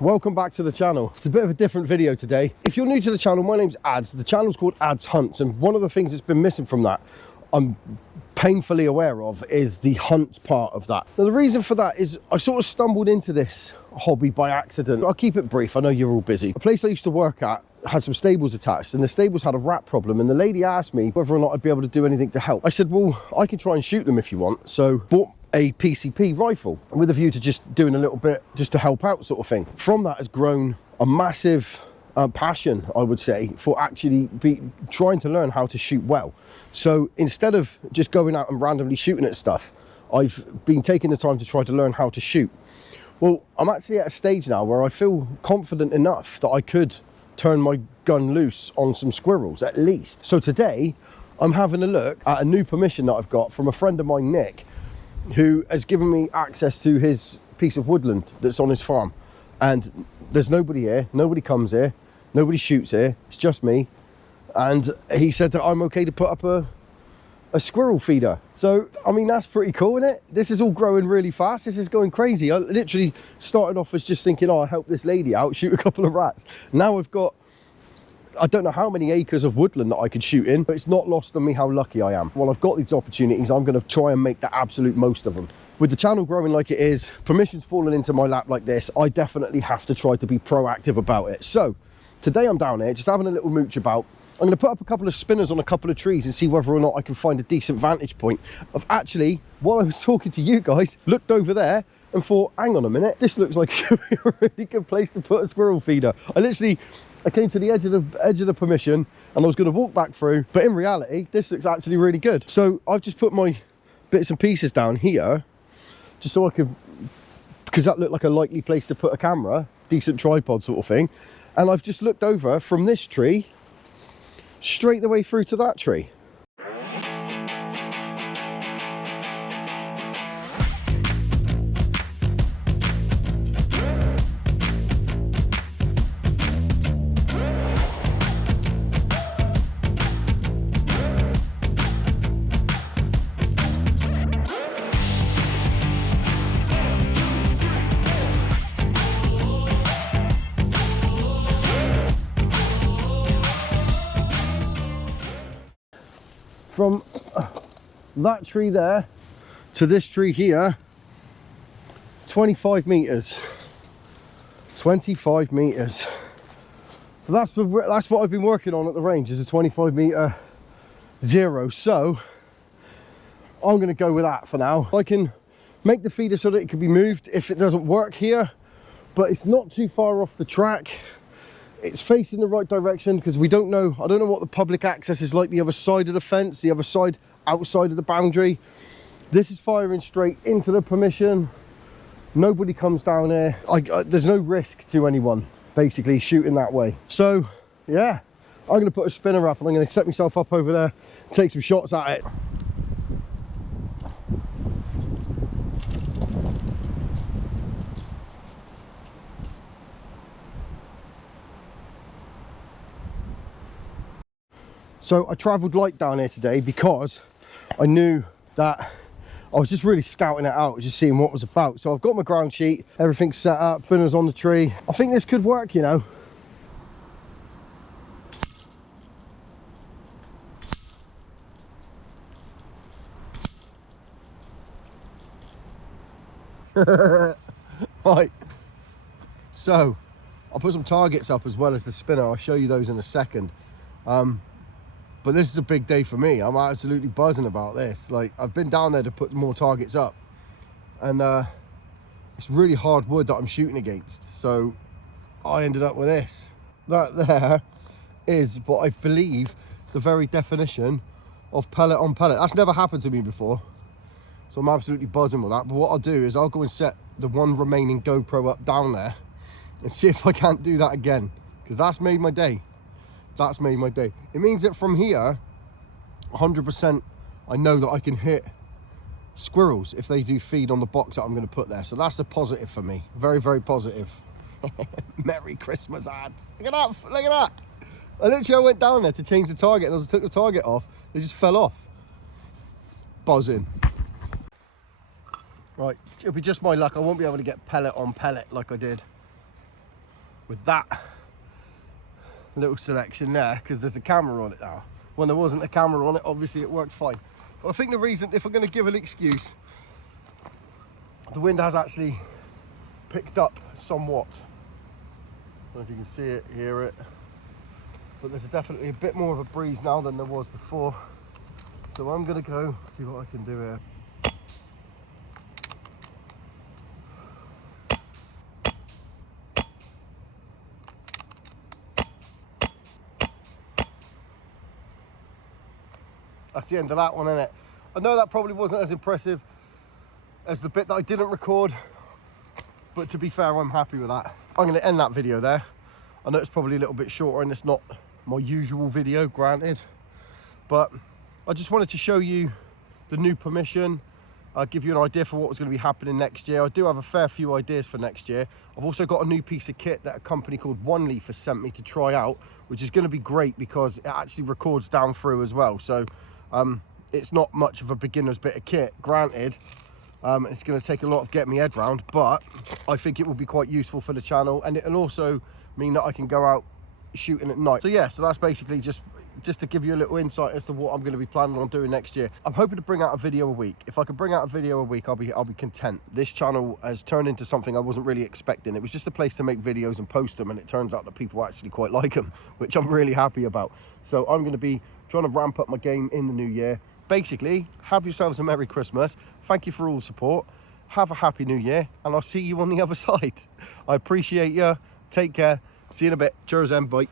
Welcome back to the channel. It's a bit of a different video today. If you're new to the channel, my name's Adz. The channel's called Adz Hunts, and one of the things that's been missing from that, I'm painfully aware of, is the hunt part of that. Now the reason for that is I sort of stumbled into this hobby by accident. I'll keep it brief, I know you're all busy. A place I used to work at had some stables attached, and the stables had a rat problem, and the lady asked me whether or not I'd be able to do anything to help. I said, well, I can try and shoot them if you want. So bought a PCP rifle with a view to just doing a little bit just to help out, sort of thing. From that has grown a massive passion, I would say, for actually trying to learn how to shoot well. So instead of just going out and randomly shooting at stuff, I've been taking the time to try to learn how to shoot. Well, I'm actually at a stage now where I feel confident enough that I could turn my gun loose on some squirrels at least. So today I'm having a look at a new permission that I've got from a friend of mine, Nick, who has given me access to his piece of woodland that's on his farm. And there's nobody here, nobody comes here, nobody shoots here, it's just me. And he said that I'm okay to put up a squirrel feeder. So, I mean, that's pretty cool, isn't it? This is all growing really fast. This is going crazy. I literally started off as just thinking, oh, I'll help this lady out, shoot a couple of rats. Now I've got, I don't know how many acres of woodland that I could shoot in, but it's not lost on me how lucky I am. Well, I've got these opportunities. I'm going to try and make the absolute most of them. With the channel growing like it is, permissions falling into my lap like this, I definitely have to try to be proactive about it. So today I'm down here just having a little mooch about. I'm going to put up a couple of spinners on a couple of trees and see whether or not I can find a decent vantage point. I've actually, while I was talking to you guys, looked over there and thought, hang on a minute, this looks like a really good place to put a squirrel feeder. I came to the edge of the permission and I was going to walk back through, but in reality, this looks actually really good. So I've just put my bits and pieces down here, just so I could, because that looked like a likely place to put a camera, decent tripod sort of thing. And I've just looked over from this tree straight the way through to that tree. From that tree there to this tree here, 25 meters. 25 meters. So that's what I've been working on at the range, is a 25 meter zero. So I'm going to go with that for now. I can make the feeder so that it can be moved if it doesn't work here, but it's not too far off the track. It's facing the right direction because I don't know what the public access is like the other side of the fence, the other side outside of the boundary. This is firing straight into the permission. Nobody comes down here. There's no risk to anyone basically shooting that way. So yeah, I'm going to put a spinner up and I'm going to set myself up over there and take some shots at it. So I travelled light down here today because I knew that I was just really scouting it out, just seeing what it was about. So I've got my ground sheet, everything's set up, spinners on the tree. I think this could work, you know. Right, so I'll put some targets up as well as the spinner. I'll show you those in a second. But this is a big day for me. I'm absolutely buzzing about this. Like, I've been down there to put more targets up, and it's really hard wood that I'm shooting against. So I ended up with this. That there is what I believe the very definition of pellet on pellet. That's never happened to me before. So I'm absolutely buzzing with that. But what I'll do is I'll go and set the one remaining GoPro up down there and see if I can't do that again, because that's made my day. That's made my day. It means that from here, 100% I know that I can hit squirrels if they do feed on the box that I'm going to put there. So that's a positive for me. Very, very positive. Merry Christmas, Adz. Look at that. Look at that. I went down there to change the target, and as I took the target off, they just fell off. Buzzing. Right, it'll be just my luck. I won't be able to get pellet on pellet like I did with that little selection there, because there's a camera on it now. When there wasn't a camera on it, obviously it worked fine. But I think the reason, if I'm going to give an excuse, the wind has actually picked up somewhat. I don't know if you can see it, hear it, but there's definitely a bit more of a breeze now than there was before. So I'm going to go see what I can do here. That's the end of that one, isn't it? I know that probably wasn't as impressive as the bit that I didn't record, but to be fair, I'm happy with that. I'm going to end that video there. I know it's probably a little bit shorter and it's not my usual video, granted, but I just wanted to show you the new permission, give you an idea for what was going to be happening next year. I do have a fair few ideas for next year. I've also got a new piece of kit that a company called One Leaf has sent me to try out, which is going to be great because it actually records down through as well. So it's not much of a beginner's bit of kit, granted. It's going to take a lot of getting my head round, but I think it will be quite useful for the channel, and it'll also mean that I can go out shooting at night. So yeah, so that's basically just to give you a little insight as to what I'm going to be planning on doing next year. I'm hoping to bring out a video a week. If I can bring out a video a week, I'll be content. This channel has turned into something I wasn't really expecting. It was just a place to make videos and post them, and it turns out that people actually quite like them, which I'm really happy about. So I'm going to be trying to ramp up my game in the new year. Basically, have yourselves a Merry Christmas. Thank you for all the support. Have a Happy New Year, and I'll see you on the other side. I appreciate you. Take care. See you in a bit. Cheers and bye.